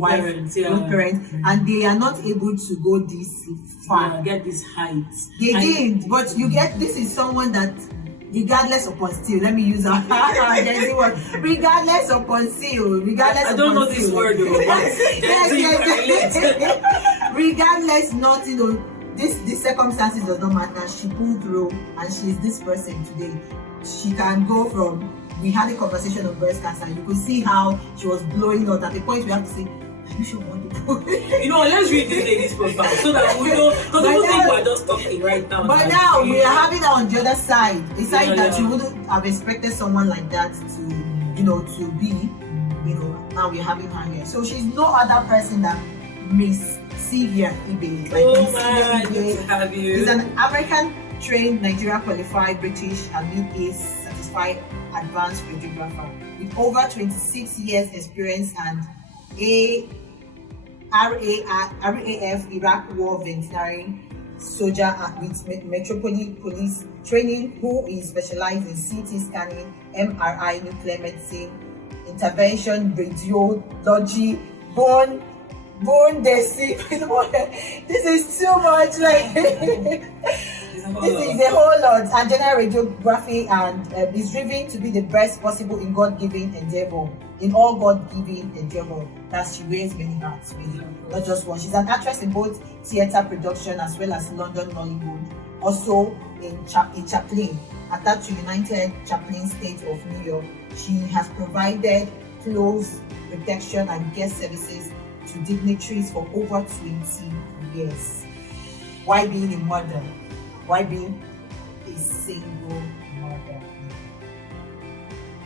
parents, and they are not able to go this far, get this heights. They didn't, but you get, this is someone that, regardless upon still, let me use a regardless upon still, regardless. I don't know this word though. yes. Regardless, not, you know, the circumstances does not matter. She pulled through, and she is this person today. She can go from, we had a conversation on breast cancer. You could see how she was blowing out. At the point we have to say, are you sure want to go? You know, let's read this lady's profile so that we know, because I don't think we're just talking right now. But now we are having her on the other side, a side that you wouldn't have expected someone like that to, you know, to be. You know, now we're having her here. So she's no other person than Miss SYLVIA IBIE. Like good to have you. She's an American-trained, Nigeria-qualified, British and Mid-East certified advanced radiographer with over 26 years experience and RAF Iraq War veteran soldier with Metropolitan Police training, who is specialized in CT scanning, MRI, nuclear medicine, intervention, radiology, bone this is too much, like this is a whole lot, and general radiography, and is driven to be the best possible in God-given endeavor, in all God-given endeavor. That she wears many hats, really, not just one. She's an actress in both theatre production as well as London Nollywood, also in Chaplin, attached to United Chaplin State of New York. She has provided close protection and guest services to dignitaries for over 20 years. Why being a mother? Why being a single mother?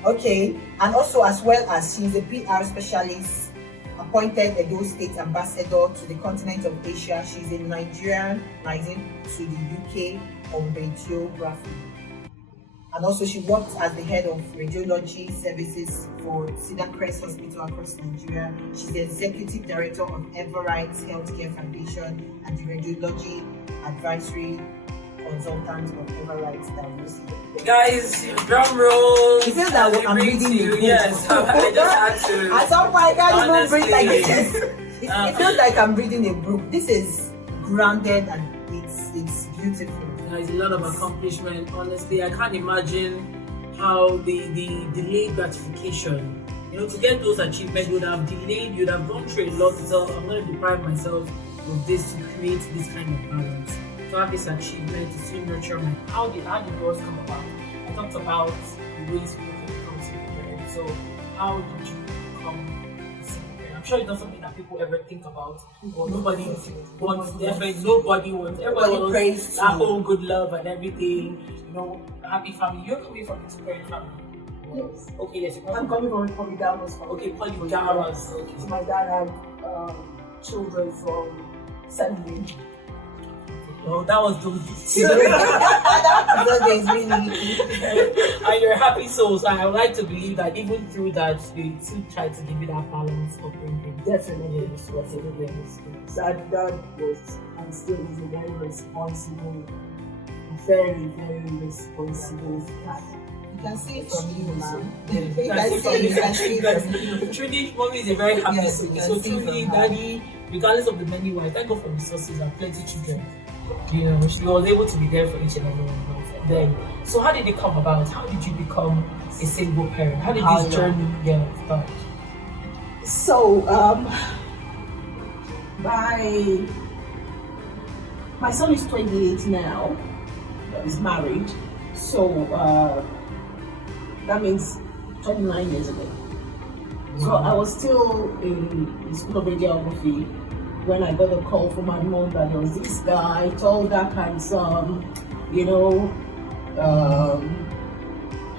Okay, and also as well as she's a PR specialist, appointed Edo State Ambassador to the continent of Asia. She's a Nigerian rising to the UK on radiography. And also she worked as the head of radiology services for Cedar Crest Hospital across Nigeria. She's the executive director of Everright Healthcare Foundation and the radiology advisory consultant of Everright Diagnostics. Guys, drum roll. It feels that I'm reading the book. Yes, I just had to. At some point, I can't even breathe like this. It feels like I'm reading a book. This is grounded and it's beautiful. There's a lot of accomplishment. Honestly, I can't imagine how the delayed gratification, you know, to get those achievements, you would have delayed, you'd have gone through a lot to tell, I'm going to deprive myself of this to create this kind of balance. To have this achievement, to still nurture my, how did yours come about? I talked about the ways people can become single parents. So how did you become a single parent? I'm sure it's not something that people ever think about, or nobody wants, definitely nobody wants, everybody wants that whole good love and everything, you know, happy family. You're coming from a two-parent family? Yes. Okay, yes. I'm coming from a polygamous family. Okay, polygamous. Okay. So my dad had children from 7 women. Oh, that was those and you're a happy soul, so I would like to believe that even through that, they still try to give you that balance of bringing. Definitely, Dad was and still is a very responsible, very responsible dad. You can see it from you, man. You can see it from you. Truly, mommy is a very happy soul. So truly, daddy, regardless of the many wives, thank God for resources and plenty children. You know, she was able to be there for each and every one of them. So how did it come about? How did you become a single parent? How did this journey start? So, my son is 28 now. He's married. So, that means 29 years ago. So I was still in school of radiography when I got a call from my mom that there was this guy, tall, dark, handsome, you know,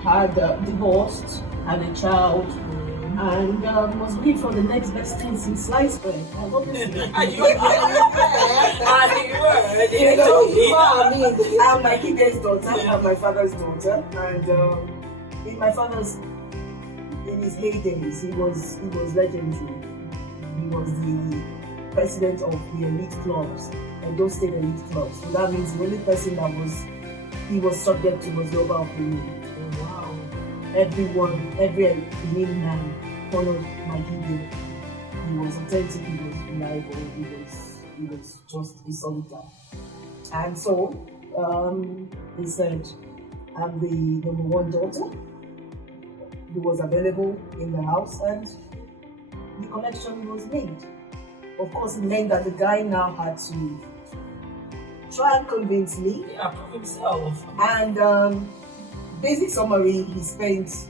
had divorced, had a child, and was looking for the next best thing since sliced bread. And obviously, I'm my kid's daughter, I'm my father's daughter, and in my father's, in his heydays, he was legendary. He was the president of the elite clubs, and those state elite clubs. So that means the only person that he was subject to was the Oba of Benin. Oh, wow. Every Benin man followed my Gide. was authentic, he was reliable, he was just a solid guy. And so he said, I'm the number one daughter. He was available in the house, and the connection was made. Of course, it meant that the guy now had to try and convince me. Yeah, prove himself. And basic summary, he spent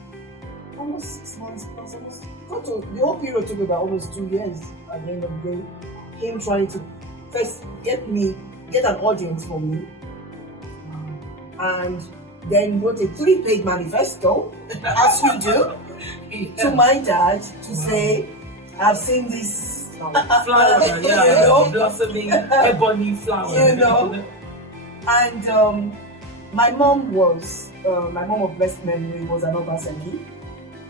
almost 6 months plus, the whole period took about almost 2 years at the end of the day. Him trying to first get an audience for me, and then wrote a 3-page manifesto, as you do, to my dad to say, I've seen this flower, blossoming ebony flower. And my mom of blessed memory was an Obaseki,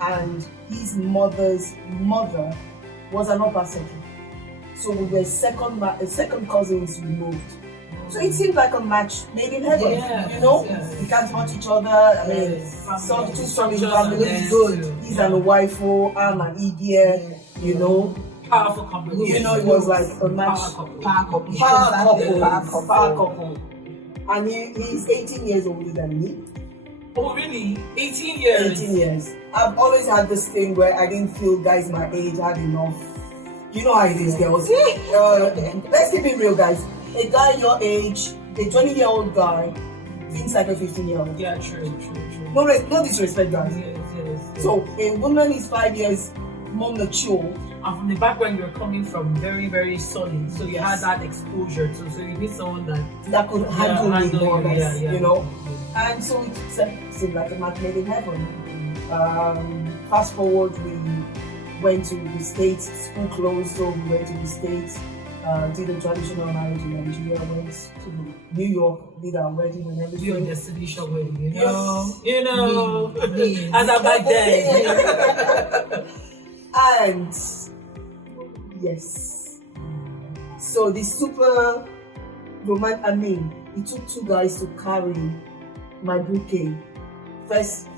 and his mother's mother was an Obaseki. So we were second cousins removed. So it seemed like a match made in heaven, Yes. We can't touch each other. I mean, some two strong family, good. He's an Owifo, I'm an IBIE, Powerful combination. it was like a match. Power couple. And he's 18 years older than me. Oh, really? 18 years? 18 years. I've always had this thing where I didn't feel guys my age had enough. You know how it is, girls. Let's keep it real, guys. A guy your age, a 20-year-old guy, thinks like a 15-year-old. Yeah, true. No disrespect, guys. Yes. So a woman is 5 years more mature. And from the background you're coming from, very, very solid. So you had that exposure too. So you need someone that could handle me more or less, Yeah. And so it seemed like a match made in heaven. Fast forward, we went to the States, school closed, so we went to the States, did a traditional marriage in Nigeria, went to New York, did our wedding and everything. Your destination wedding, Yes. As I back then. And yes, so the super romantic, it took 2 guys to carry my bouquet. First,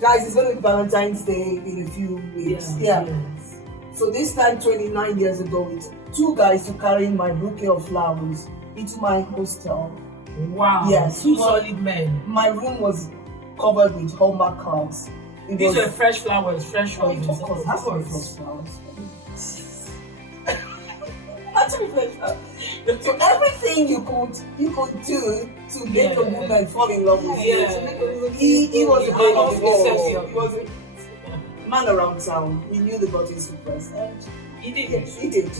guys, it's going to be Valentine's Day in a few weeks. Yes. So this time, 29 years ago, it took 2 guys to carry my bouquet of flowers into my hostel. Wow. Yes. 2 solid men. My room was covered with Hallmark cards. These were fresh flowers, fresh roses. Of course, that's what fresh flowers. So everything you could do to make a woman fall in love with you. He was a man of war. He was a man around town. He knew the buttons to press, and He did. yes, he did.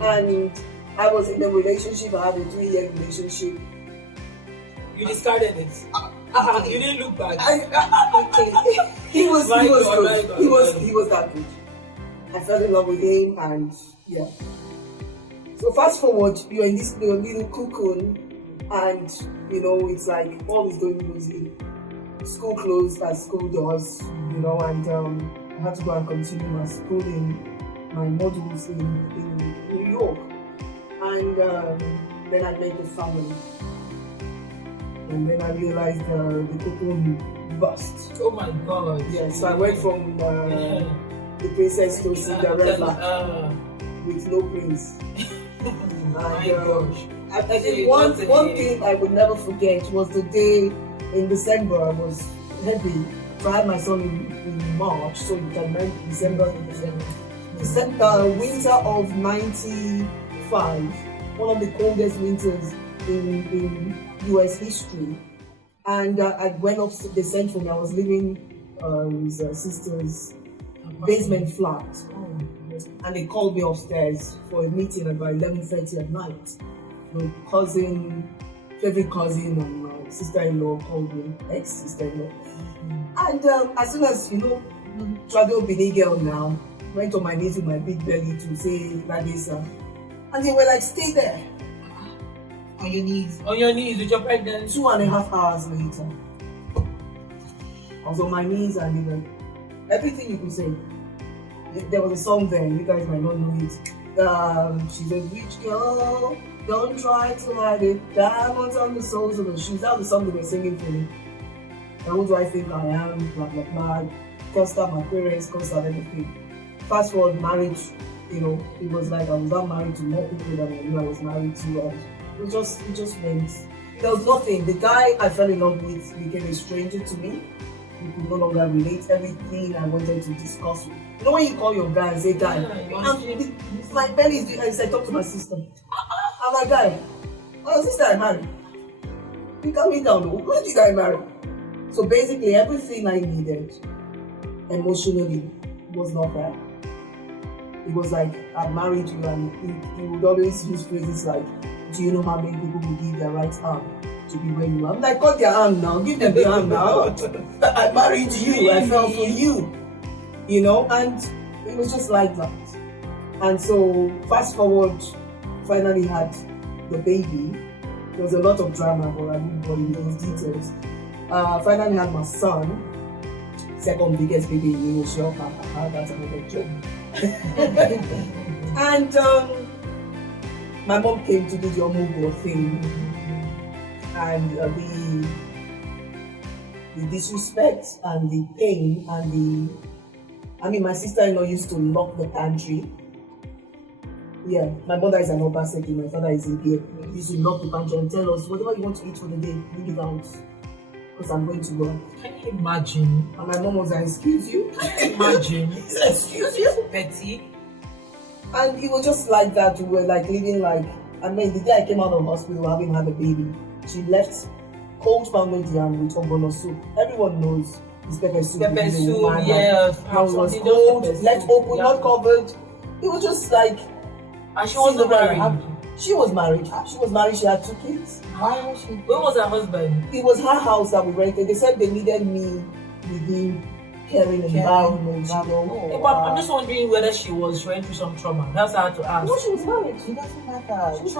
And I was in a relationship. I had a 3-year relationship. You discarded it. You didn't look back. He was My good. God. He was that good. I fell in love with him, and yeah. So fast forward, you're in this little cocoon, and it's like all is going rosy. School closed as school does, and I had to go and continue my schooling, my modules in New York, and then I met the family, and then I realized the cocoon burst. Oh my God. Yeah, so I went from the princess to Cinderella with no prince. My gosh. I think one thing I would never forget was the day in December. I was heavy. So I had my son in March, so you can remember December, winter of 95, one of the coldest winters in US history. And I went up, they sent for me. I was living his sister's basement flat. And they called me upstairs for a meeting about 11:30 at night. My favorite cousin, and my sister-in-law called me, ex-sister-in-law. And as soon as, Trado Bini girl now, went on my knees with my big belly to say Radisa. And they were like, stay there. On your knees. On your knees with your pregnancy. 2.5 hours later, I was on my knees, and they were everything you could say. There was a song there, you guys might not know it. She's a rich girl, don't try to hide it. Diamonds on the soles of her shoes. That was the song they were singing for me. And who do I think I am? Blah blah blah. Cursed out my parents, cursed out everything. fast forward marriage, it was like I was not married to more people than I knew I was married to, and it just went. There was nothing. The guy I fell in love with became a stranger to me. We could no longer relate. Everything I wanted to discuss. You know when you call your guy and say, "Guy, my belly is doing," I said, "Talk to my sister." I'm like, "Guy, my sister I married. You calm me down. Who did I marry?" So basically, everything I needed emotionally was not there. It was like, "I married you," and he would always use phrases like, "Do you know how many people will give their right arm to be where you are?" I'm like, "Cut their arm now, give them the arm now. I married you, I fell for you," and it was just like that. And so, fast forward, finally had the baby. There was a lot of drama, but I won't go into those details. Finally had my son, second biggest baby in the shop. That's another joke. And my mom came to do the Omugo thing, and the disrespect and the pain and my sister-in-law used to lock the pantry. Yeah, my mother is an Obaseki, my father is IBIE. He used to lock the pantry and tell us, "Whatever you want to eat for the day, bring it out, because I'm going to work." Can you imagine? And my mom was like, "Excuse you?" Imagine. "Excuse you?" Betty. And it was just like that. We were like living like, the day I came out of hospital having had a baby, she left cold pounded yam with ogbono soup. Everyone knows it's pepper soup. Pepper soup, yes. It was cold, left open, not covered. It was just like. And she wasn't married. She was married. She had 2 kids. Why was she? Where was her husband? It was her house that we rented. They said they needed me within caring environment. Hey, but I'm just wondering whether she went through some trauma. That's how I had to ask. No, she was married. It doesn't matter. She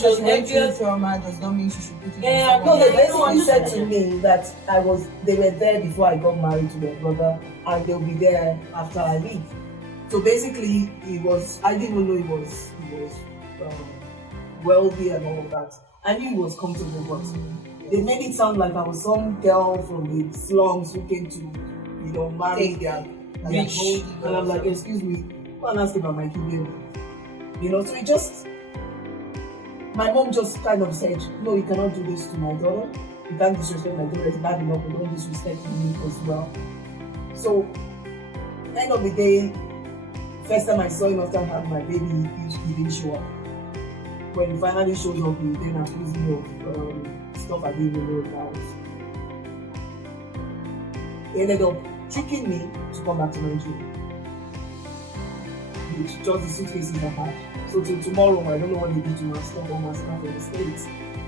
was envious. Trauma does not mean she should put it Yeah, in No, Yeah, they basically said to me that they were there before I got married to their brother, and they'll be there after I leave. So basically, I didn't even know he was wealthy and all of that. I knew he was comfortable, but they made it sound like I was some girl from the slums who came to, marry their Rich. And I'm like, "Excuse me, go and ask about my kid." So it just, my mom just kind of said, "No, you cannot do this to my daughter. You can't disrespect my daughter. It's bad enough, but don't disrespect me as well." So, end of the day, first time I saw him after I had my baby, he didn't show up. When he finally showed up, he then accused me of stuff I didn't even know about. He ended up tricking me to come back to Nigeria with just the suitcases I had. So till tomorrow, I don't know what they did to my stuff or my stuff in the States.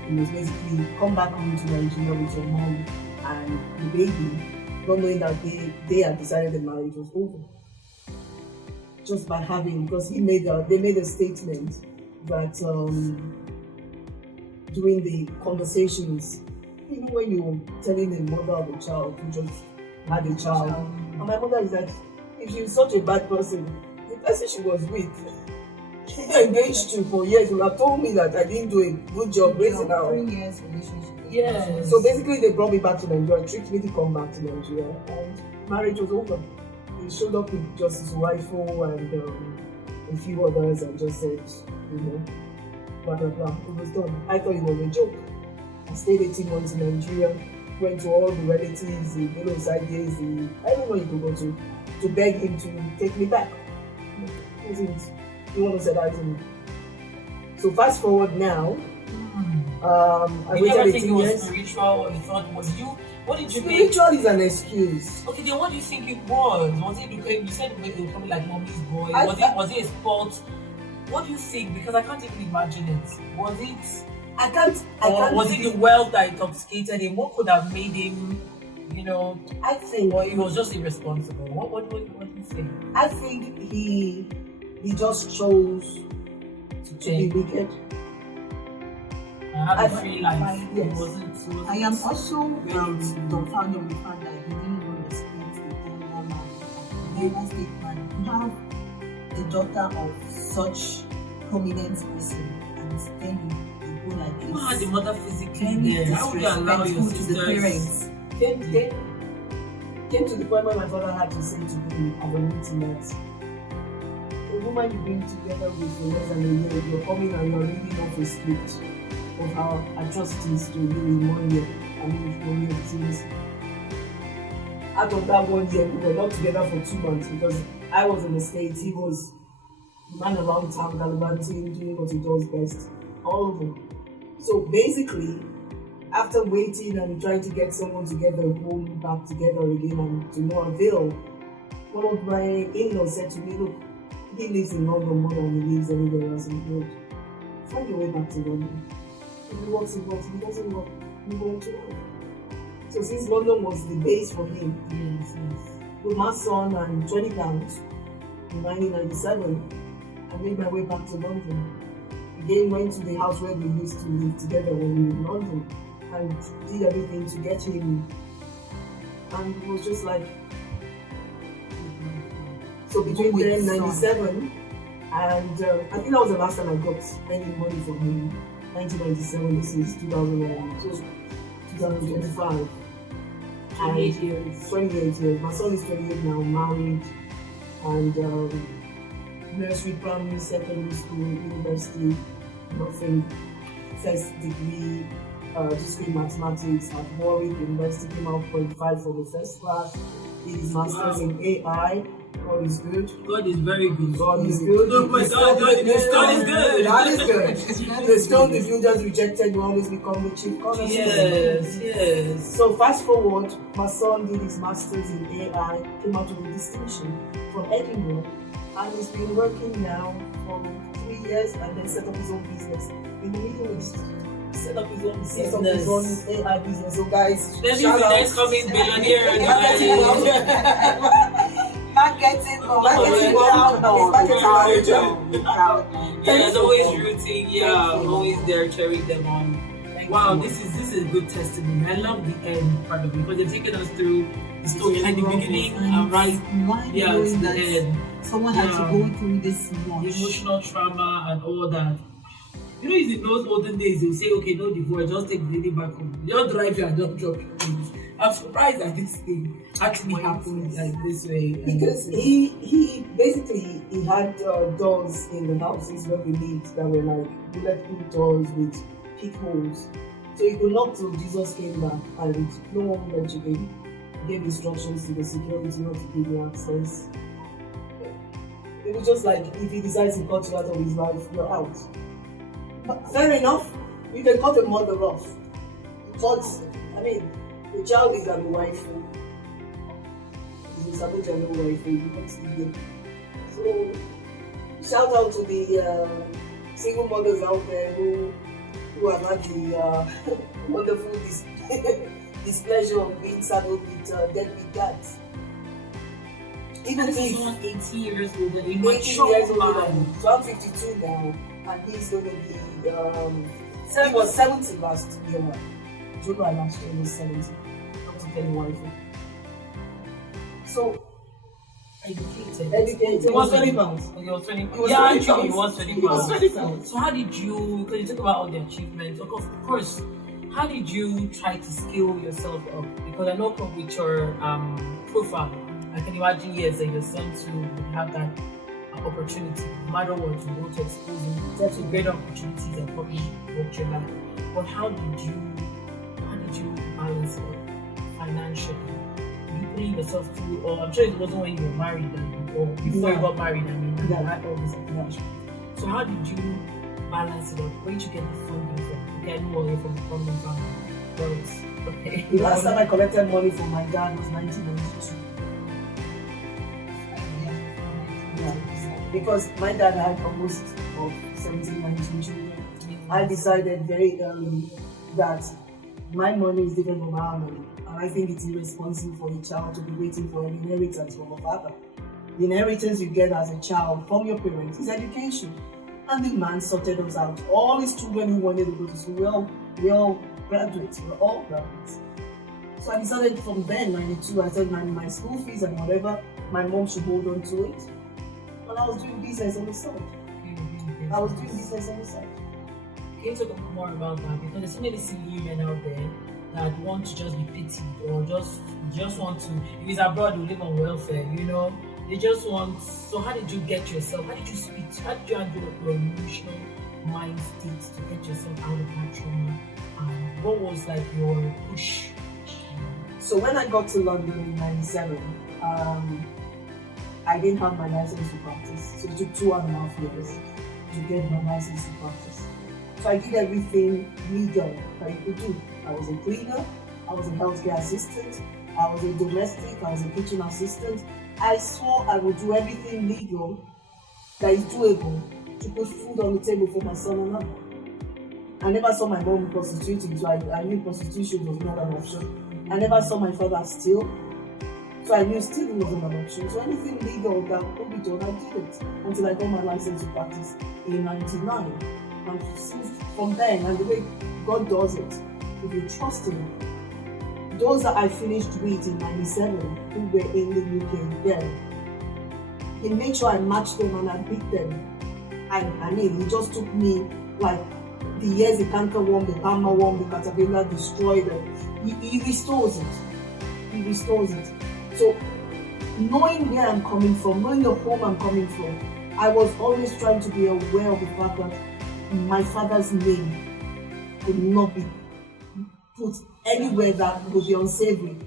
It was basically come back home to Nigeria with your mom and the baby, not knowing that they had decided the marriage was over. Just by having, because they made a statement that during the conversations, when you're telling the mother of the child who just had a child, and my mother is like, if she's such a bad person, the person she was with, she engaged to for years, would have told me that I didn't do a good job raising her. 3 years relationship. Yeah. So basically, they brought me back to Nigeria, tricked me to come back to Nigeria, and marriage was over. He showed up with just his wife and a few others and just said, blah blah blah. It was done. I thought it was a joke. I stayed 18 months in Nigeria, went to all the relatives, the side days, everyone you could go to beg him to take me back. He wasn't said that to me. So fast forward now. I You never waited think 18 it was years. spiritual, or you thought what did you think? Spiritual is an excuse. Okay, then what do you think it was? Was it because you said it was probably like mommy's boy? Was it a sport? What do you think? Because I can't even imagine it. Was it? I can't. Was it the wealth that intoxicated him? What could have made him? I think. Or he was just irresponsible. What do you think? I think he just chose to be wicked. I have a free life. Yes. It wasn't. I am also dumbfounded with the fact that he didn't even respect the elder man. The elder statesman. You have the daughter of such prominent person and standing you go like this. You had the mother physically Very there. How would you allow your disrespectful to the sisters? parents. Came to the point where my father had to say to me at the meeting that woman you've been together with for less than a year, you're coming and you're reading off a script of how atrocities to you in 1 year. I mean, 1 year since. Out of that 1 year, we were not together for 2 months because I was in the States, he was man around town, gallivanting, doing what he does best, all over. So basically, after waiting and trying to get someone together, home back together again, and to no avail, one of my in-laws said to me, look, he lives in London more than he lives anywhere else in the world. Find your way back to London. If he works, he works. If he doesn't work, he won't to work. So since London was the base for him, with my son and 20 pounds in 1997, I made my way back to London. Again, went to the house where we used to live together when we were in London and did everything to get him. And it was just like, so between then 97 and I think that was the last time I got any money from him. 1997, this is 2025. 28 years. 28 years. My son is 28 now, married, and nursery, primary, secondary school, university, nothing. First degree, discrete mathematics at Warwick University, came out 0.5 for the first class. Did his master's in AI. God is good. God is very good. God is good. Oh my God, God is good. God is good. The stone if you just rejected, you always become the chief cornerstone. Yes. So fast forward, my son did his master's in AI, came out with a distinction from Edinburgh, and he's been working now for 3 years and then set up his own business in the Middle East. Set up his own AI business. So guys, shout out. Next coming billionaire. Marketing Yeah, there's always rooting. Yeah, I'm always there cheering them on. Wow, this is a good testimony. I love the end part of it because they're taking us through the story like the beginning and right to the end. Someone had to go through this much emotional trauma and all that. You know, in those olden days, they'll say, okay, no divorce, just take the lady back home. Just drive you and just drop your things. I'm surprised that this thing actually happened like this way. Because he basically had doors in the houses where we lived that were like bulletproof doors with peepholes. So he could knock till Jesus came back and no one would let you in. He gave instructions to the security not to give you access. It was just like if he decides to cut you out of his life, you're out. But fair enough, you can cut a mother off. But I mean, the child is a wife. He's a wife. He wants to be. So shout out to the single mothers out there who have had the wonderful displeasure of being saddled with deadbeat dads. Even if he's 80 years older, 80 years older. So I'm 52 now, and he's going to be. He was 70 last year. July last year was 70. Not to tell you why. So educated. It was 20 pounds. It was 20 pounds. Yeah, actually, it was 20 pounds. So how did you? Because you talk about all the achievements. Of course. How did you try to scale yourself up? Because I know with your profile, I can imagine yes that your son too would have that opportunity, no matter what, you want to expose him to greater opportunities and probably work your life. But how did you balance it financially? You putting yourself through, or I'm sure it wasn't when you were married or before you got married, I mean, you had all this attachment. So how did you balance it up? Where did you get the funding from? Okay, I know you're from the funding family. Okay. The last time I collected money from my dad was 1992. Because my dad had almost 17, 19 children. I decided very early that my money is different from our money. And I think it's irresponsible for a child to be waiting for an inheritance from a father. The inheritance you get as a child from your parents is education. And the man sorted us out. All his children who wanted to go to school, we all graduates, we're all graduates. So I decided from then, 92, I said my school fees and whatever, my mom should hold on to it. And I was doing business on the side. Can you talk more about that? Because there's so many silly women out there that want to just be pitied or just want to, if he's abroad, will live on welfare, you know, They just want. So how did you get yourself? How did you speak? How did you handle your emotional mind state to get yourself out of that trauma? And what was like your push? So when I got to London in '97, I didn't have my license to practice. So it took 2.5 years to get my license to practice. So I did everything legal that you could do. I was a cleaner, I was a healthcare assistant, I was a domestic, I was a kitchen assistant. I swore I would do everything legal that is doable to put food on the table for my son and I. I never saw my mom prostituting, so I knew prostitution was not an option. I never saw my father steal, so I knew stealing wasn't an option. So anything legal that could be done, I did it until I got my license to practice in '99. And since from then, and the way God does it, if you trust Him, those that I finished with in '97 who were in the UK then, He made sure I matched them and I beat them. I mean, it just took me like the years the canker worm, the palmer worm, the caterpillar destroyed them. He restores it. He restores it. So knowing where I'm coming from, knowing the home I'm coming from, I was always trying to be aware of the fact that my father's name could not be put anywhere that would be unsavory.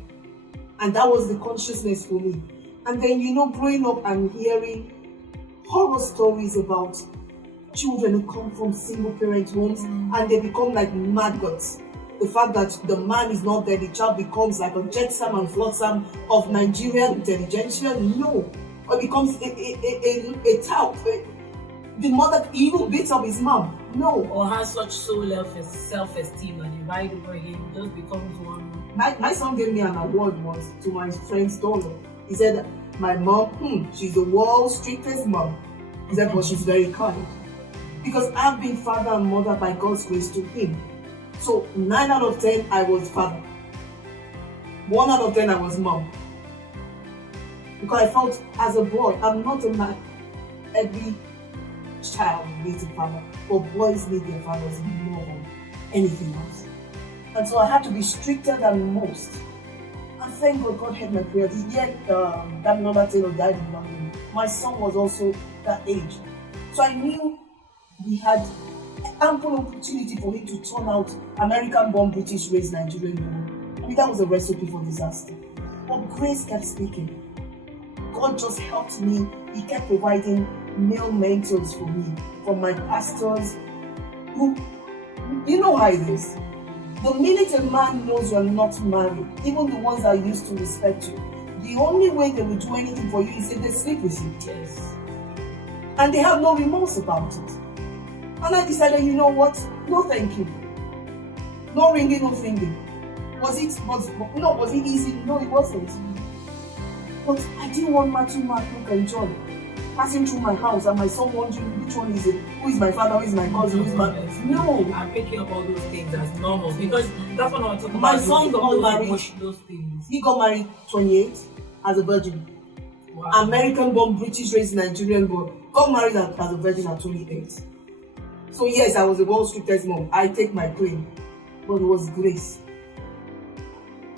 And that was the consciousness for me. And then, growing up and hearing horror stories about children who come from single parent homes and they become like maggots. The fact that the man is not there, the child becomes like a jetsam and flotsam of Nigerian intelligentsia. No. Or becomes a tout. The mother even beats up his mom. No. Or has such self-esteem and you ride over him, just becomes one. My son gave me an award once to my friend's daughter. He said, my mom, she's the world's strictest mom. He said, but she's very kind. Because I've been father and mother by God's grace to him. So 9 out of 10, I was father. 1 out of 10, I was mom. Because I felt as a boy, I'm not a man. Every child needs a father, but boys need their fathers more than anything else. And so I had to be stricter than most. And thank God, God heard my prayers. Yet that mother Taylor died in London. My son was also that age. So I knew we had ample opportunity for him to turn out American-born, British-raised, Nigerian-born. I mean, that was a recipe for disaster. But grace kept speaking. God just helped me. He kept providing male mentors for me, from my pastors, who, you know how it is. The minute a man knows you're not married, even the ones that used to respect you, the only way they will do anything for you is if they sleep with you. Yes. And they have no remorse about it. And I decided, you know what? No, thank you. No ringing, no fingering. Was it easy? No, it wasn't. But I didn't want Matthew, Mark, Luke, and John passing through my house and my son wondering which one is it? Who is my father? Who is my cousin? Who is my... No. I'm picking up all those things as normal because that's what I want to talk about. My son got married. Those things. He got married 28 as a virgin. Wow. American-born, British-raised, Nigerian-born. Got married as a virgin at 28. So yes, I was the world's strictest mom. I take my claim. But it was grace.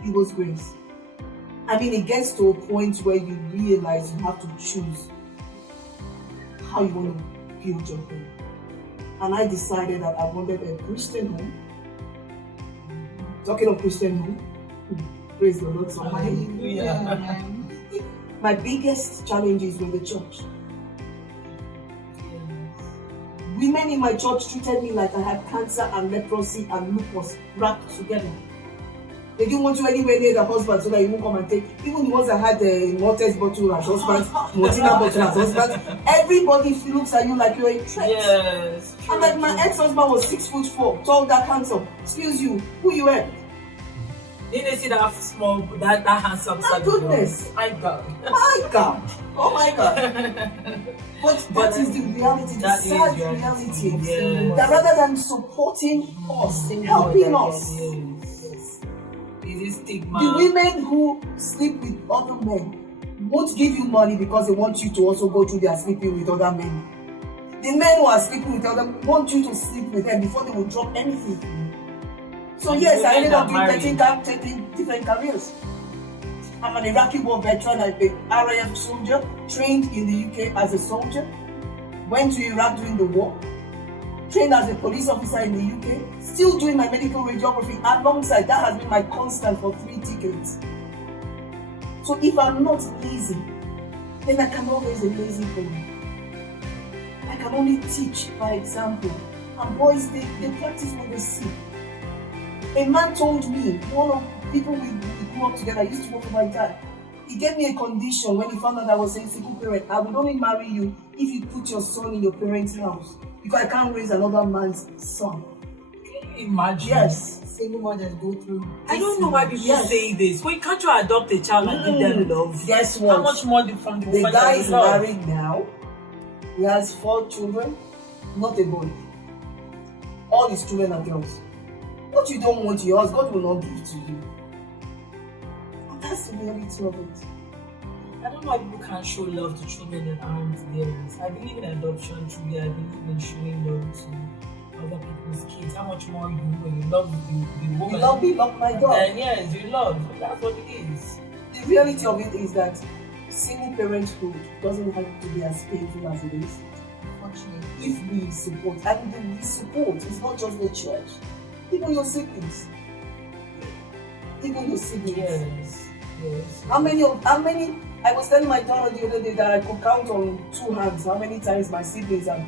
It was grace. I mean, it gets to a point where you realize you have to choose how you want to build your home. And I decided that I wanted a Christian home. Talking of Christian home, praise the Lord. My biggest challenges were the church. Women in my church treated me like I had cancer and leprosy and lupus wrapped together. They didn't want you anywhere near the husband so that he won't come and take. Even the ones that had the Mortis bottle as husband, Mortina bottle as husband, everybody looks at you like you're a threat. Yes. And like my ex-husband was 6'4", tall, that handsome. Excuse you, who you were? Didn't they see that small, that handsome son? My goodness. My God. My God. Oh my God. But that is the reality, the sad reality. Yes. That rather than supporting us, helping us, stigma. the women who sleep with other men won't give you money because they want you to also go through their sleeping with other men. The men who are sleeping with other men want you to sleep with them before they will drop anything for you. So yes, I ended up doing 13 different careers. I'm an Iraqi war veteran. I'm a RAF soldier, trained in the UK as a soldier, went to Iraq during the war, trained as a police officer in the UK, still doing my medical radiography alongside. That has been my constant for 3 decades. So if I'm not lazy, then I cannot raise a lazy boy. I can only teach by example. And boys, they practice what they see. A man told me, one of the people we grew up together, I used to work for my dad. He gave me a condition when he found out I was a single parent. I would only marry you if you put your son in your parents' house. Because I can't raise another man's son. Can you imagine? Yes. Single mothers go through. I don't know why people say this. Wait, can't you adopt a child and give them love? Guess what? How much more from the The woman guy that is you love? married now. He has 4 children, not a boy. All his children are girls. What you don't want yours, God will not give to you. And that's the reality of it. I don't know why people can't show love to children that aren't theirs. I believe in adoption, truly. I believe in showing love to other people's kids. How much more you love the woman. You love me, love my God. Then yes, you love. That's what it is. The reality of it is that single parenthood doesn't have to be as painful as it is. Unfortunately. If we support, and the support is not just the church, even your siblings. Even your siblings. Yes. How many, I was telling my daughter the other day that I could count on 2 hands how many times my siblings have,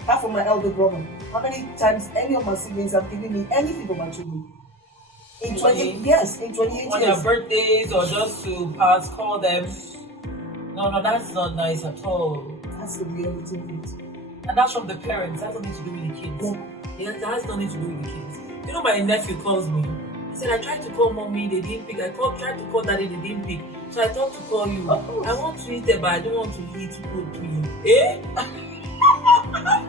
apart from my elder brother, how many times any of my siblings have given me anything for my children. In 28 On years. their birthdays or just to call them. No, that's not nice at all. That's the reality of it. And that's from the parents. That has nothing to do with the kids. Yeah, that has nothing to do with the kids. You know, my nephew calls me. He said, I tried to call mommy, they didn't pick. Tried to call daddy, they didn't pick. So I thought to call you. I want to eat it, but I don't want to eat food to you. Eh?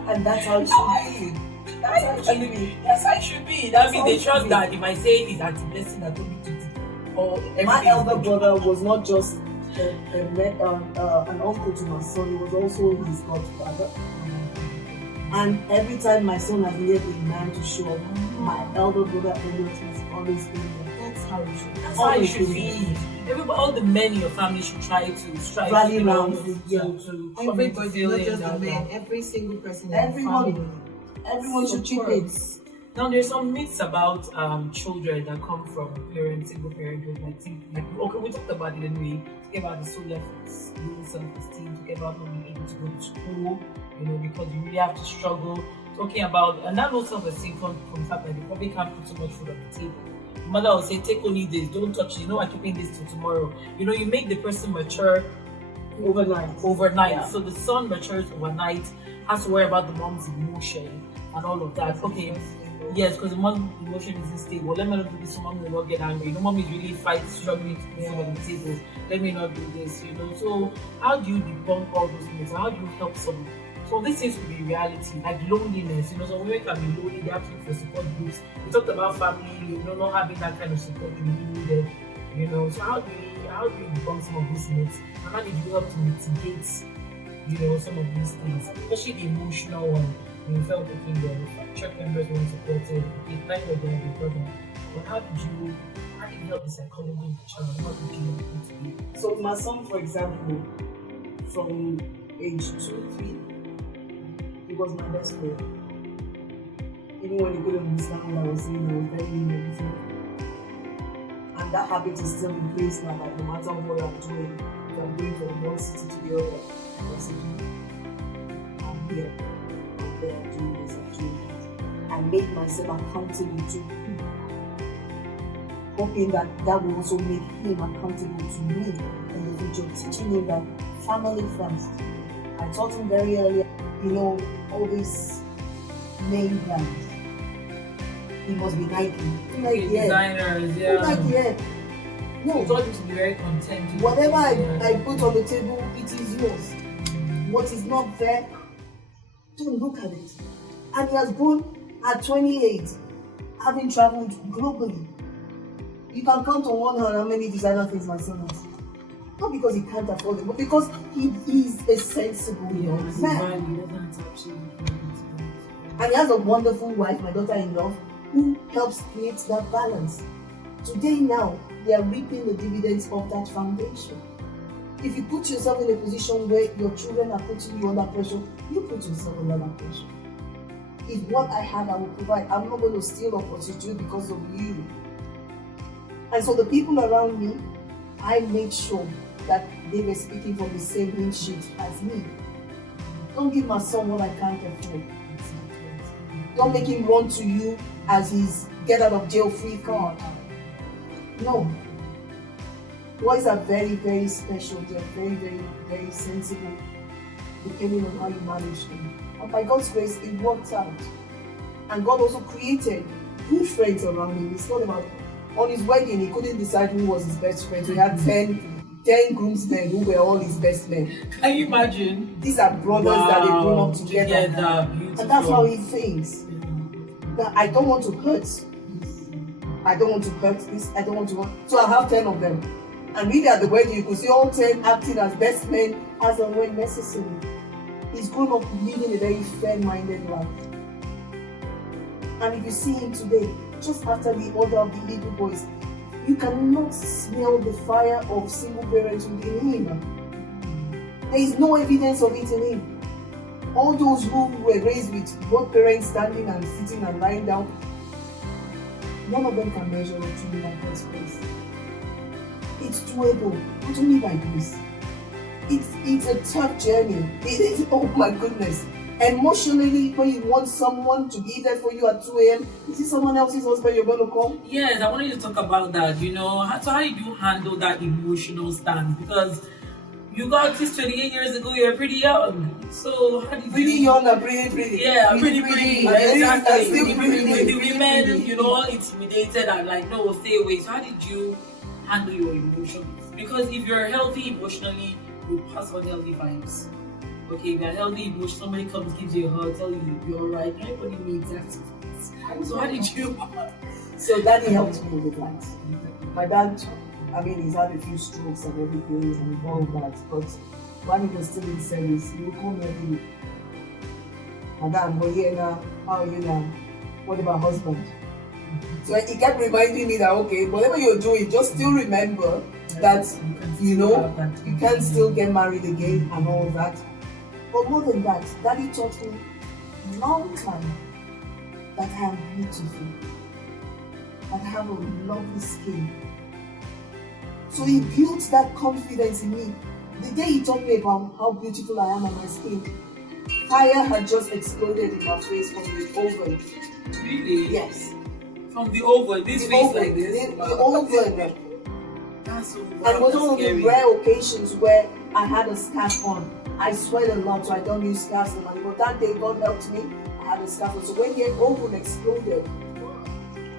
And that's how it should be. That's how it should be. Yes, I should be. That means they trust that if I say it, that's a blessing that told me to do. Or my elder brother was not just an uncle to my son, he was also his godfather. And every time my son has needed a man to show up, my elder brother Elliot has always been there. That's how it should be. That's how it should be. Everybody, all the men in your family should try to strive rally to around. Everybody, not just the men, every single person in the family. Everyone should chip in. Now, there's some myths about children that come from parents, single parenthood. Okay, we talked about it anyway. Talk about the low self-esteem. Talk about not being able to go to school, because you really have to struggle. Talking about, and that low self-esteem comes from the fact that they probably can't put so much food on the table. The mother will say, take only this, don't touch it. I'm keeping this till tomorrow. You make the person mature overnight. Yeah. So the son matures overnight, has to worry about the mom's emotion and all of that. Okay. Yes, because the mom's emotion isn't stable. Let me not do this, so mom will not get angry. Mom is really struggling to put food on the table. Let me not do this, So how do you debunk all those myths? How do you help someone? So this seems to be reality, like loneliness. Some women can be lonely, they have to look for support groups. We talked about family, not having that kind of support you really needed. So how do you debunk some of these myths? And how did you help to mitigate, some of these things, especially the emotional one? You felt okay, the church members weren't supported, okay, thank God they had a brother. But how did you help the psychology of the child? How did you help it to be? So my son, for example, from age 2, 3, he was my best friend. Even when he couldn't understand what I was saying, I was very everything. And that habit is still in place now, like no matter what I'm doing, if I'm going from one city to the other, I'm saying, I'm here. There, doing this and doing that. I made myself accountable to him, hoping that will also make him accountable to me in the future, teaching him that family first. I taught him very early, all these name brands. He must be Nike. Designers, yeah. Nike, no. I taught him to be very content. Whatever I put on the table, it is yours. What is not there, don't look at it. And he has grown at 28, having traveled globally. You can count on one hand how many designer things my son has. Not because he can't afford it, but because he is a sensible young man. And he has a wonderful wife, my daughter-in-law, who helps create that balance. Today now, they are reaping the dividends of that foundation. If you put yourself in a position where your children are putting you under pressure, you put yourself under pressure. If what I have, I will provide. I'm not going to steal or prostitute because of you. And so the people around me, I made sure that they were speaking from the same hymn sheet as me. Don't give my son what I can't afford. Don't make him run to you as his get out of jail free card. No. Boys are very, very special. They're very, very, very sensible, depending on how you manage them. And by God's grace, it worked out. And God also created good friends around him. It's not about, on his wedding, he couldn't decide who was his best friend. So he had 10 groomsmen who were all his best men. Can you imagine? These are brothers that they grew up together. Beautiful. And that's how he thinks. That I don't want to hurt. I don't want to hurt this. I don't want to hurt. So I have 10 of them. And really at the wedding, you could see all 10 acting as best men as and when necessary. He's grown up living a very fair-minded life. And if you see him today, just after the order of the Hebrew boys, you cannot smell the fire of single parenthood in him. There is no evidence of it in him. All those who were raised with both parents standing and sitting and lying down, none of them can measure up to me by God's grace. It's doable, not only by grace. It's a tough journey. It is, oh my goodness. Emotionally, when you want someone to be there for you at 2 a.m., is it someone else's husband you're going to call? Yes, I wanted to talk about that. So how did you handle that emotional stance? Because you got this 28 years ago, you're pretty young. So how did you... Pretty young and pretty. Yeah, pretty. Exactly. Still pretty. With the women, intimidated and like, no, stay away. So how did you handle your emotions? Because if you're healthy emotionally, you pass on healthy vibes. Okay, if you're healthy emotionally, somebody comes, gives you a hug, tell you you're alright. Everybody needs that. So how did you... So daddy helped me with that. My dad, he's had a few strokes and everything and all that, but when he was still in service, he would call me every week. Madam, we're here now. How are you now? What about husband? So he kept reminding me that, okay, whatever you're doing, just still remember that, you can still get married again and all that. But more than that, daddy taught me long time that I am beautiful, that I have a lovely skin. So he built that confidence in me. The day he taught me about how beautiful I am on my skin, fire had just exploded in my face from the oven. Really? Yes. From the oven, this face like this? The oven. That's so And it was one of the rare occasions where I had a scarf on. I sweat a lot, so I don't use scarves normally. But that day, God helped me. I had a scarf on. So when the oven exploded,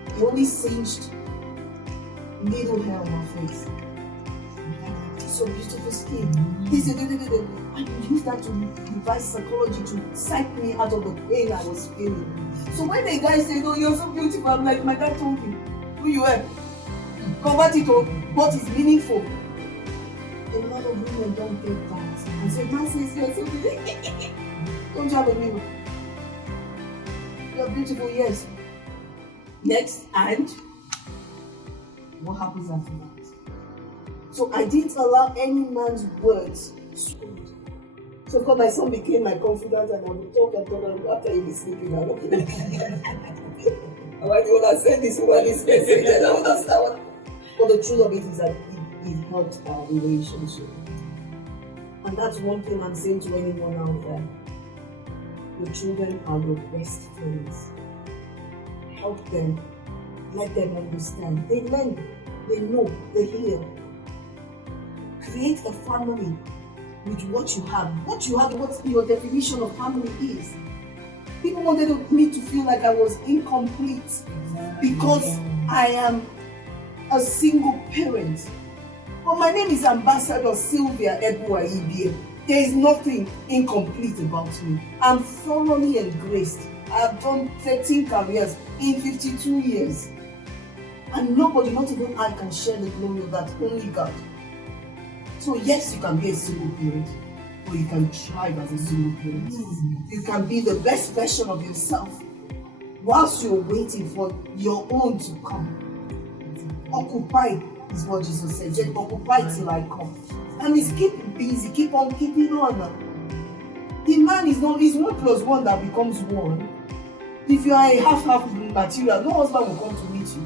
it only singed little hair on my face. So beautiful skin. I could use that to reverse psychology to psych me out of the pain I was feeling. So when the guy said, "Oh, you're so beautiful," I'm like, my dad told me, who you are? Convert it to what is meaningful. A lot of women don't get that. And so man says, "You're so beautiful." Don't you have a mirror? You're beautiful, yes. Next, and what happens after that? So I didn't allow any man's words to speak. So of course my son became my confidant and I would talk and talk and after he was sleeping, I'm looking at him. Why do you want to send this one this message? I don't understand. But the truth of it is that it helped our relationship. And that's one thing I'm saying to anyone out there. Your children are your best friends. Help them. Let them understand. They learn. They know. They hear. Create a family with what you have. What your definition of family is. People wanted me to feel like I was incomplete because I am a single parent. But my name is Ambassador Sylvia IBIE. There is nothing incomplete about me. I'm thoroughly engraced. I have done 13 careers in 52 years. And nobody, not even I, can share the glory of that, only God. So yes, you can be a single parent, but you can thrive as a single parent. You can be the best version of yourself whilst you're waiting for your own to come. Occupy is what Jesus said. Just occupy till I come. And he's keep busy, keep on keeping on. The man is 1 plus 1 that becomes 1. If you are a half material, no husband will come to meet you.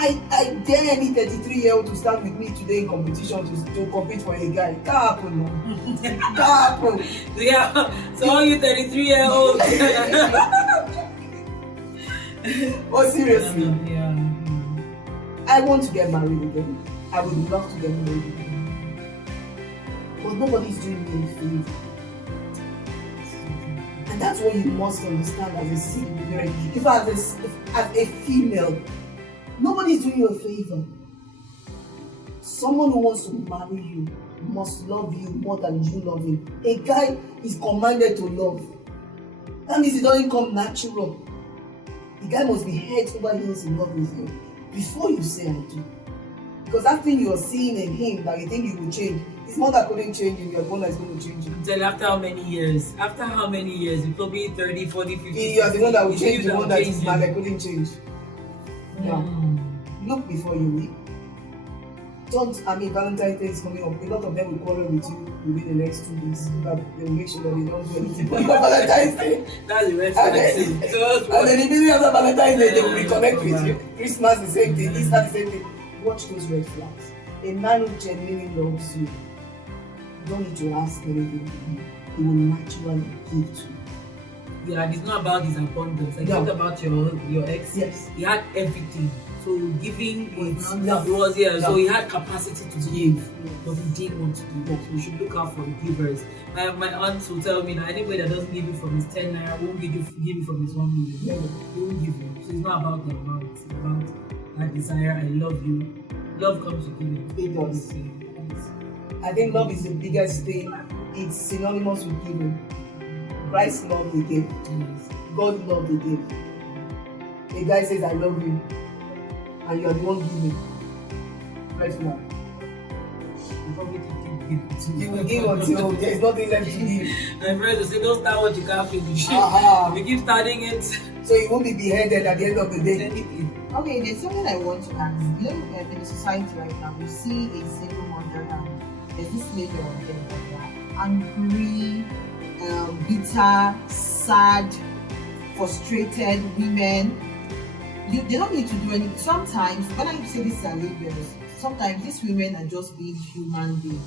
I dare any 33-year-old to start with me today in competition to compete for a guy. That happen, no. That happen. Yeah. So all you 33-year-olds. Oh, seriously. Yeah. I want to get married again. I would love to get married again. But nobody's doing me a favor. And that's what you must understand as a single parent. If as a female, nobody's doing you a favor. Someone who wants to marry you must love you more than you love him. A guy is commanded to love. That means it doesn't come natural. The guy must be head over heels in love with you before you say I do. Because that thing you are seeing in him that you think you will change, it's not that couldn't change him, you're the one that's going to change him. Tell after how many years? After how many years? You probably 30, 40, 50. You are the one that will change the one that is mad that couldn't change. Yeah. Look before you leave. Valentine's Day is coming up. A lot of them will quarrel with you within the next 2 weeks. So that they'll make sure that they don't do anything for Valentine's Day. That's the red flag. And then immediately after Valentine's Day, they will reconnect with you. Christmas, the same thing. Easter, the same thing. Watch those red flags. A man who genuinely loves you, you don't need to ask anything. He will naturally give to you. Yeah, and it's not about his abundance. Like, No. talk about your ex. Yes. He had everything. So giving was No. so he had capacity to give, No. but he didn't want to give. So we should look out for the givers. My aunt will tell me that anybody that doesn't give you from his 10 naira won't give you from his 1 million. Never. He won't give you. So it's not about the amount. It's about that desire. I love you. Love comes with giving. It does. I think love is the biggest thing. It's synonymous with giving. Christ loved the gift. Yes. God loved the gift. A guy says, I love you, and you are the one giving. Red flag. You probably keep giving. You will give until there is nothing left to give. My friends will say, don't start what you can't finish. If you keep starting it. So you won't be beheaded at the end of the day. Okay, there's something I want to ask. You know, in the society right now, we see a single mother and there's this label on them that they are angry, bitter, sad, frustrated women. They don't need to do anything. Sometimes, when I say these are labels, sometimes these women are just being human beings.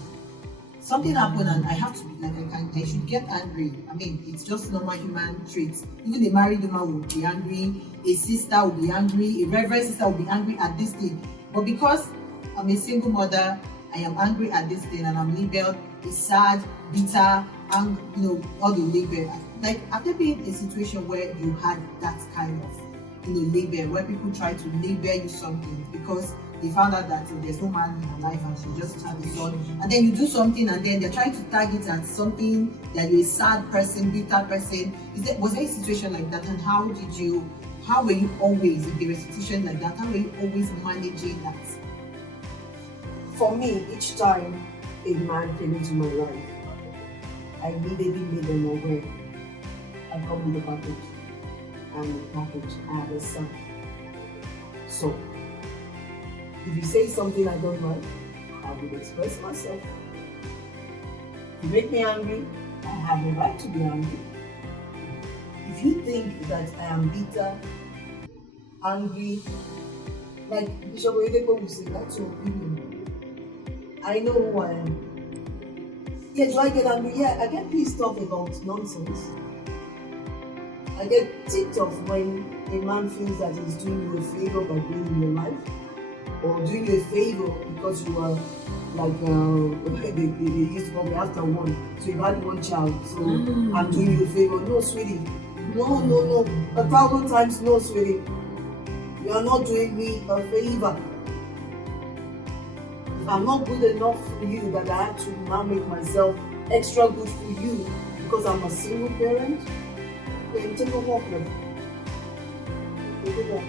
Something happened and I have to be like, I should get angry. I mean, it's just normal human traits. Even a married woman will be angry, a sister will be angry, a reverend sister will be angry at this thing. But because I'm a single mother, I am angry at this thing and I'm labeled a sad, bitter, and all the label. Like, have there been a situation where you had that kind of label, where people try to label you something because they found out that there's no man in her life and she just had a son, and then you do something and then they're trying to tag it as something that you're a sad person, bitter person? Was there a situation like that, and how were you always, if there was a situation like that, how were you always managing that? For me, each time a man came into my life, I immediately made them aware I come with a package. And the package, I have a son. So, if you say something I don't like, I will express myself. If you make me angry, I have the right to be angry. If you think that I am bitter, angry, like Bishop Oyedepo will say, that's your opinion. I know who I am. Yeah, do I get angry? Yeah, I get pissed off about nonsense. I get ticked off when a man feels that he's doing you a favor by being in your life, or doing you a favor because you are like they used to call me after one, so you had one child, so I'm doing you a favor. No, sweetie, no, 1,000 times no, sweetie. You are not doing me a favor. I'm not good enough for you that I have to now make myself extra good for you because I'm a single parent. Then take a walk with me. Take a walk.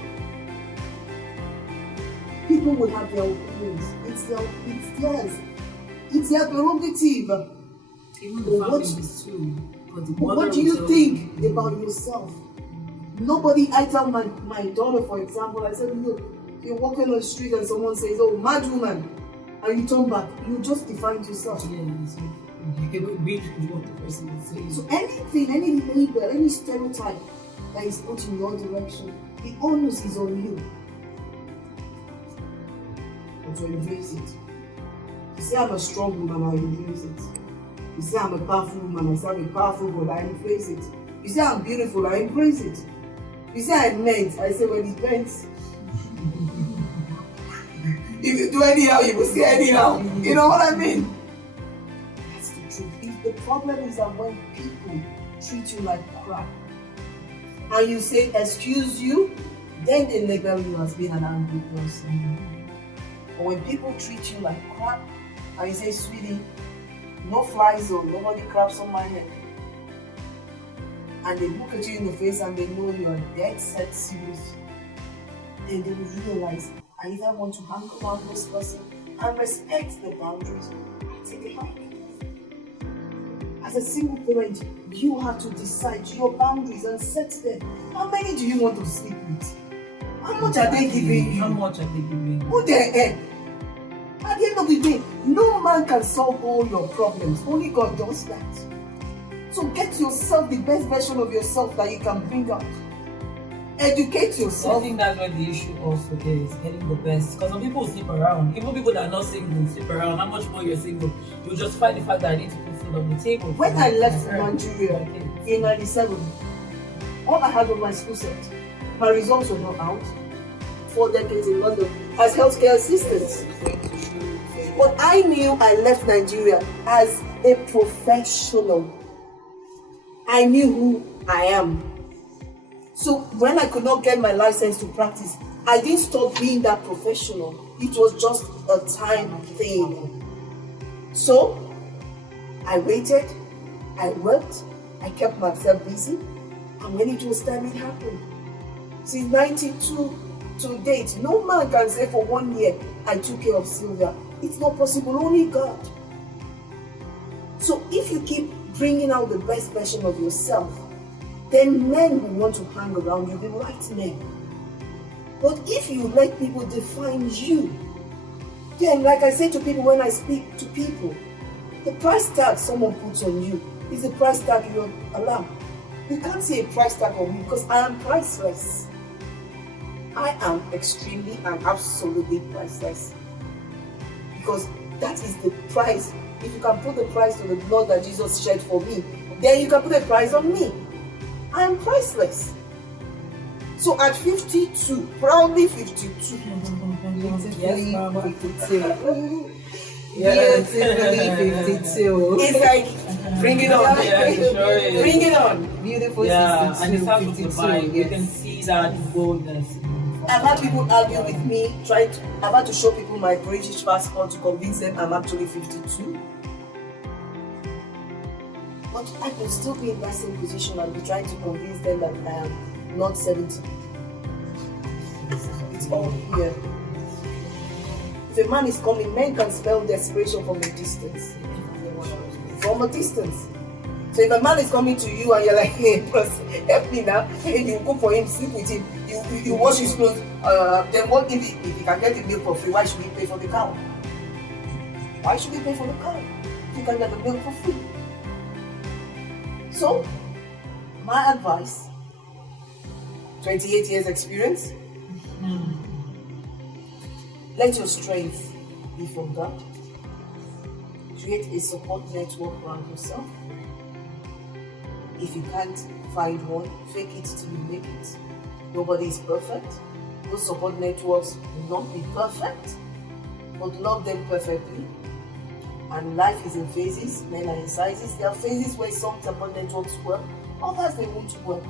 People will have their opinions. It's theirs. It's their prerogative. Even the family is too. What do you think about yourself? Nobody, I tell my daughter, for example, I said, look, You're walking on the street and someone says, "Oh, mad woman," and you turn back, you just defined yourself. Yeah, so you can read what the person is saying. So anything, any label, any stereotype that is put in your direction, the onus is on you. But to embrace it. You say I'm a strong woman, I embrace it. You say I'm a powerful woman, I say I'm a powerful God, I embrace it. You say I'm beautiful, I embrace it. You say I'm meant, I say, well, it depends. If you do anyhow, you will say anyhow. You know what I mean? That's the truth. If the problem is that when people treat you like crap, and you say, excuse you, then they label you as being an angry person. But when people treat you like crap, and you say, sweetie, no fly zone, nobody craps on my head, and they look at you in the face and they know you are dead set serious, then they will realize, I either want to hang around this person and respect the boundaries, or take a hike. As a single parent, you have to decide your boundaries and set them. How many do you want to sleep with? How much are they giving you? How much are they giving you? Who the heck? At the end of the day, no man can solve all your problems. Only God does that. So get yourself the best version of yourself that you can bring out. Educate So I yourself. think that's where the issue also is, getting the best. Because some people sleep around, even people that are not single sleep around. How much more you're single, you just find the fact that I need to put food on the table. When I left Nigeria in 97, all I had was my school set. My results were not out. 4 decades in London as healthcare assistant. But I knew I left Nigeria as a professional. I knew who I am. So when I could not get my license to practice, I didn't stop being that professional. It was just a time thing. So I waited, I worked, I kept myself busy, and when it was time, it happened. Since 92 to date, no man can say for 1 year, I took care of Sylvia. It's not possible, only God. So if you keep bringing out the best version of yourself, then men will want to hang around you, the right men. But if you let people define you, then like I say to people when I speak to people, the price tag someone puts on you is the price tag you allow. You can't say a price tag on me because I am priceless. I am extremely and absolutely priceless. Because that is the price. If you can put the price to the blood that Jesus shed for me, then you can put a price on me. I am priceless. So at 52, proudly 52, Beautifully Mama. 52. Yes. Beautifully 52. it's like, bring it on. Yeah, it sure is. Bring it on. Beautiful Yeah, 62, and it's out of the 52. vibe. You can Yes. see that boldness. I've had people argue with me, I've had to show people my British passport to convince them I'm actually 52. But I could still be in that same position and be trying to convince them that I am not 70. It's all here. If a man is coming, men can smell desperation from a distance. From a distance. So if a man is coming to you and you're like, hey, bros, help me now, and you cook for him, sleep with him, you wash his clothes, then what if he can get the milk for free, why should he pay for the cow? Why should he pay for the cow? If he can get the milk for free. So, my advice, 28 years experience, let your strength be from God. Create a support network around yourself. If you can't find one, fake it till you make it. Nobody is perfect. Those support networks will not be perfect, but love them perfectly. And life is in phases, men are in sizes. There are phases where some support networks work, others they won't work.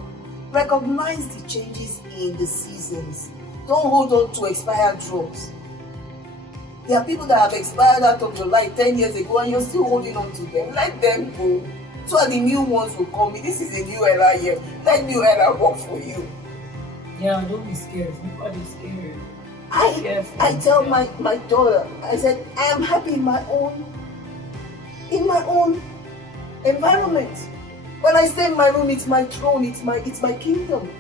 Recognize the changes in the seasons. Don't hold on to expired drugs. There are people that have expired out of your life 10 years ago and you're still holding on to them. Let them go. So that the new ones will come. This is a new era here. Let new era work for you. Yeah, don't be scared. Nobody's scared. I tell my daughter, I said, I am happy in my own environment. When I stay in my room, it's my throne, it's my kingdom.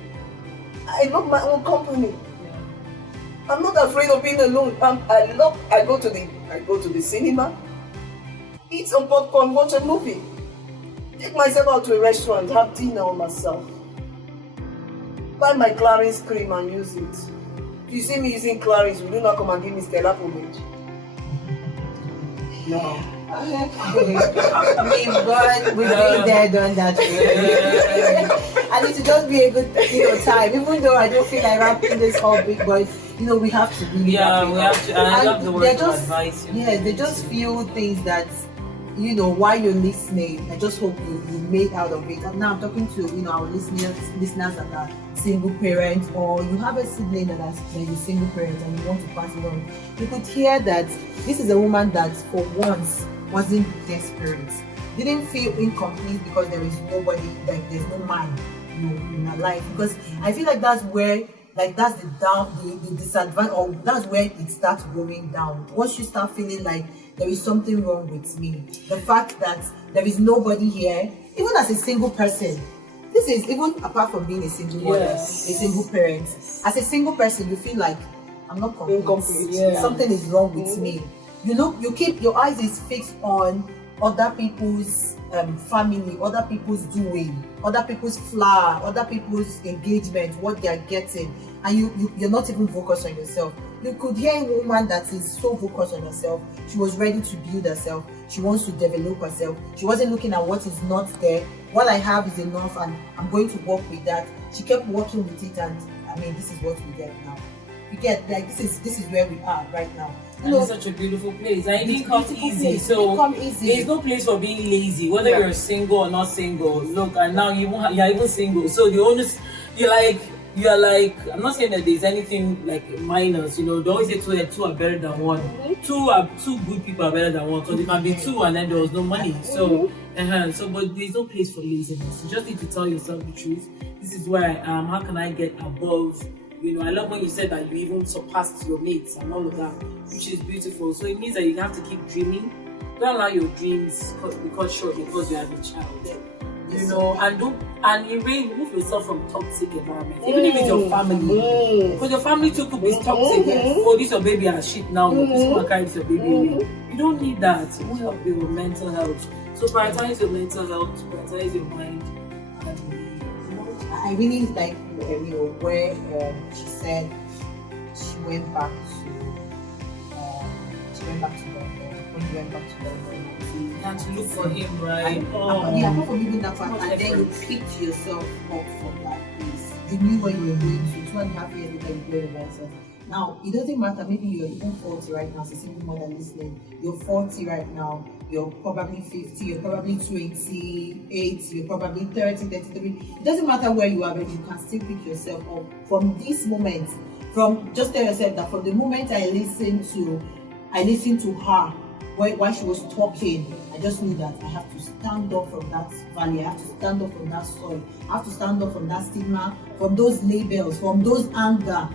I love my own company. I'm not afraid of being alone. I go to the cinema, eat some popcorn, watch a movie, take myself out to a restaurant, have dinner on myself, buy my Clarins cream and use it. If you see me using Clarins, you do not come and give me Stella pomade. No. I mean, but we've been there, done that. And it should just be a good time. Even though I don't feel like wrapping this whole big, but we have to really we have to. And I love the word of advice. Yes, they just feel things that while you're listening. I just hope you make out of it. And now I'm talking to our listeners that are single parents, or you have a sibling that is a single parent and you want to pass it on. You could hear that this is a woman that for once wasn't desperate, didn't feel incomplete because there is nobody, like there's no man in her life. Because I feel like that's where, that's the disadvantage, or that's where it starts going down. Once you start feeling like there is something wrong with me, the fact that there is nobody here, even as a single person, this is even apart from being a single mother, a single parent. As a single person, you feel like I'm not complete. Something is wrong with me. You keep your eyes is fixed on other people's family, other people's doing, other people's flower, other people's engagement, what they are getting, and you're not even focused on yourself. You could hear a woman that is so focused on herself. She was ready to build herself. She wants to develop herself. She wasn't looking at what is not there. What I have is enough, and I'm going to work with that. She kept working with it, and this is what we get now. We get this is where we are right now. And it's such a beautiful place. And it didn't come easy. So there's no place for being lazy, whether you're single or not single. Look, and now you're even single. So you're like, I'm not saying that there's anything like minus, they always say two are better than one. Two good people are better than one. So there can be two and then there was no money. So but there's no place for laziness. You just need to tell yourself the truth. This is where I am. How can I get above? I love when you said that you even surpassed your mates and all of that, which is beautiful. So it means that you have to keep dreaming. Don't allow your dreams become short because you have a child. And you really remove yourself from toxic environments, even if it's your family. Because your family too could be toxic. Oh, this your baby has shit now. This one carries your baby. You don't need that. You want to help your mental health. So prioritize your mental health, prioritize your mind. I really like where she said she went back to London. When you went back to London, you had to look for him, right? Apart from even that fact, and then you picked yourself up from that place. You knew where you were going to. 2.5 years later, you were yourself. Now, it doesn't matter, maybe you're even 40 right now, as a single mother listening. You're 40 right now, you're probably 50, you're probably 28, you're probably 30, 33. It doesn't matter where you are, but you can still pick yourself up from this moment. Just tell yourself that from the moment I listened to her while she was talking, I just knew that I have to stand up from that valley, I have to stand up from that soil, I have to stand up from that stigma, from those labels, from those anger.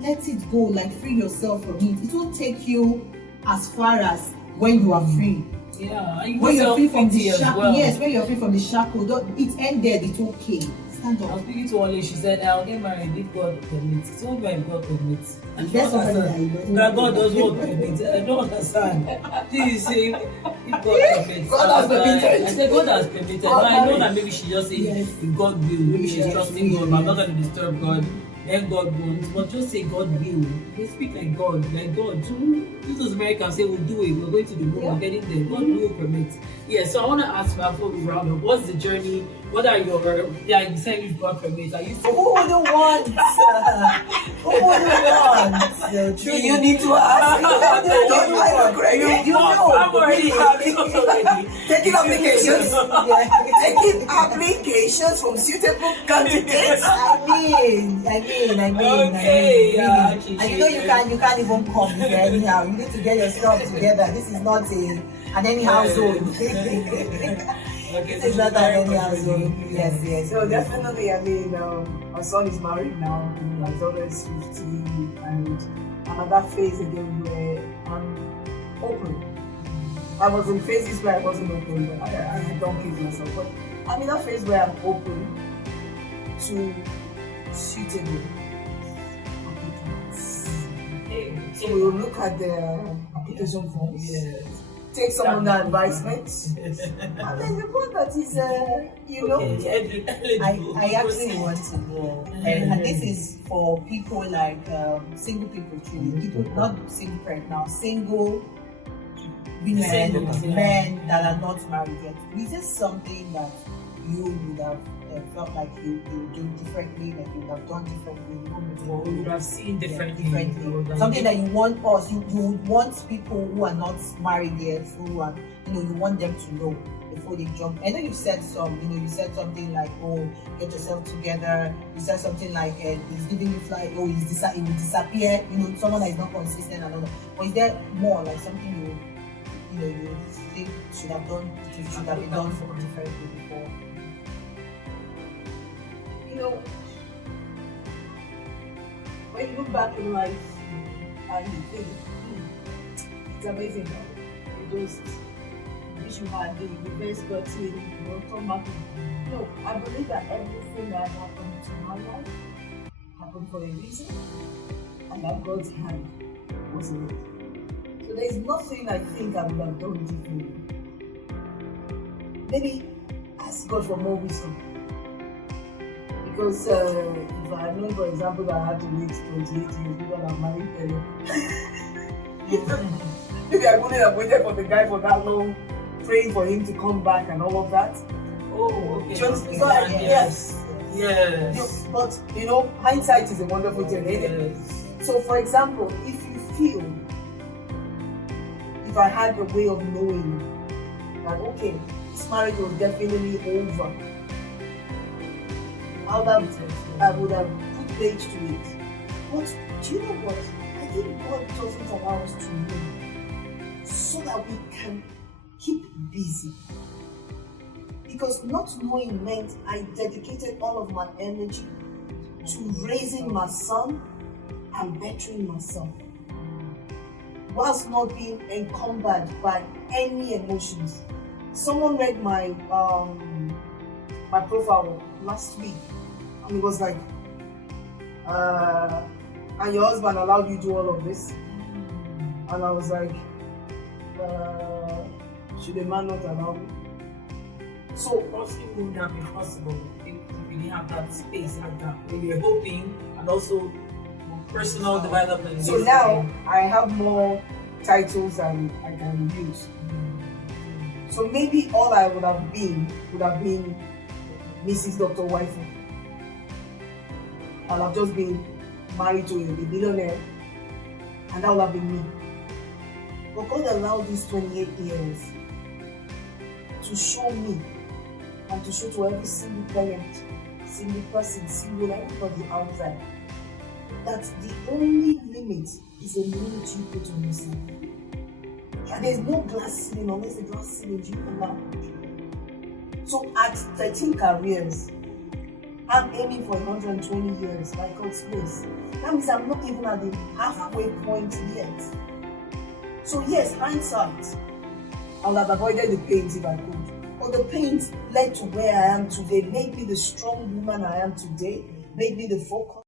Let it go, free yourself from it. It won't take you as far as when you are free. Yeah, when you're free from the shackle. Well. Yes, when you're free from the shackle, it ended, it's okay. Stand up. I was speaking to Wally, she said, I'll get married if God permits. It's not if God permits. And that's that God does not permit. I don't understand. This is saying, if God permits. God has permitted. I said, God has permitted. But I know that maybe she just said, if God will, maybe she's trusting God, but I'm not going to disturb God. Then God wants, but just say God will. They speak like God. This was America say we'll do it. We're going to the moon. We're getting there. God will permit. Yeah. So I want to ask before we round up, what's the journey? What are your you said if God permits? Are you? Who wouldn't want? Who wouldn't want? You need to ask. Don't lie to Greg. You know. I'm already having taking applications. Taking applications from suitable candidates. I mean. And you can't even come here anyhow. You need to get yourself together. This is not an anyhow zone. This is not an anyhow zone. Yes. So definitely, our son is married now. He's almost 50, and I'm at that phase again where I'm open. I was in phases where I wasn't open, but I don't give myself. But I'm in that phase where I'm open to suitable applicants. So we will look at the application forms, take some under advisement, and then the one that is, I actually want to know, and this is for people like single people, people not single parent now, single men that are not married yet. Is this something that you would have felt like you do differently, like you would have done differently before? You would have seen differently. Something that you want us, you would want people who are not married yet, who are, you want them to know before they jump. I know you said you said something like, oh, get yourself together. You said something like, he's giving you flight, oh, he will disappear, someone that is not consistent and all that. But is there more, like something you think should have been done for differently before? When you look back in life and you think, it's amazing how you just wish you had the reverse button, come back. No, I believe that everything that happened to my life happened for a reason, and that God's hand was in it. So there's nothing I think I would have done differently. Maybe ask God for more wisdom. Because if I know, for example, that I had to wait 28 years because I'm married maybe I wouldn't have waited for the guy for that long, praying for him to come back and all of that. Oh, okay. Yes. But hindsight is a wonderful thing, isn't it? So, for example, if you feel, if I had a way of knowing that, okay, this marriage was definitely over, I would have put age to it. But do you know what? I think God doesn't allow us to know so that we can keep busy. Because not knowing meant I dedicated all of my energy to raising my son and bettering myself, whilst not being encumbered by any emotions. Someone read my my profile last week, and it was like, and your husband allowed you to do all of this? And I was like, should a man not allow me? So possibly would have been possible if you didn't have that space like that. We were hoping, and also personal development. So now I have more titles than I can use. So maybe all I would have been Mrs. Dr. Waifu. I'll have just been married to a billionaire, and that would have been me. But God allowed these 28 years to show me and to show to every single parent, single person, single everybody out there that the only limit is a limit you put on yourself. And there's no glass ceiling unless the glass ceiling you allow. So at 13 careers, I'm aiming for 120 years by God's grace. That means I'm not even at the halfway point yet. So yes, hindsight, I would have avoided the pains if I could. But the pains led to where I am today, made me the strong woman I am today, made me the focus.